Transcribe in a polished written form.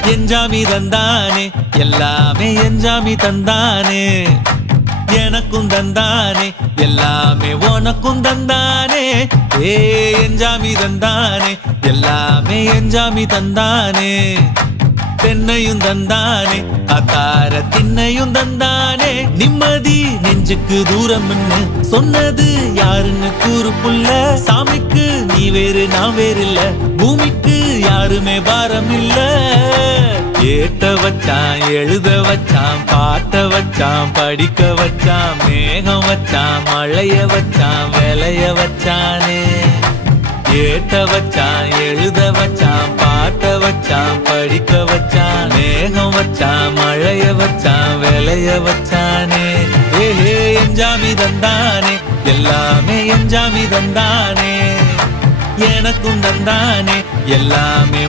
எஞ்சாமி தந்தானே எல்லாமே எஞ்சாமி தந்தானே எனக்கும் தந்தானே எல்லாமே உனக்கும் தந்தானே ஏ எஞ்சாமி தந்தானே எல்லாமே எஞ்சாமி தந்தானே தென்னையும் தந்தானே அத்தார திண்ணையும் தந்தானே நிம்மதி நெஞ்சுக்கு தூரம்னு சொன்னது யாருன்னு கூறு புள்ள சாமிக்கு நீ வேறு நான் வேறு இல்ல பூமிக்கு யாருமே பாரம் இல்ல ஏட்ட வச்சான் எழுத வச்சான் பாட்ட வச்சான் படிக்க வச்சான் மேகம் வச்சான் மழைய வச்சான் விளைய வச்சானே ஏட்ட வச்சான் எழுத வச்சான் பாட்ட வச்சான் படிக்க வச்சான் மேகம் வச்சான் மழைய வச்சான் விளைய வச்சானே ஏஹே எஞ்சாமி தந்தானே எல்லாமே எஞ்சாமி தந்தானே எனக்கும் தந்தானே எல்லாமே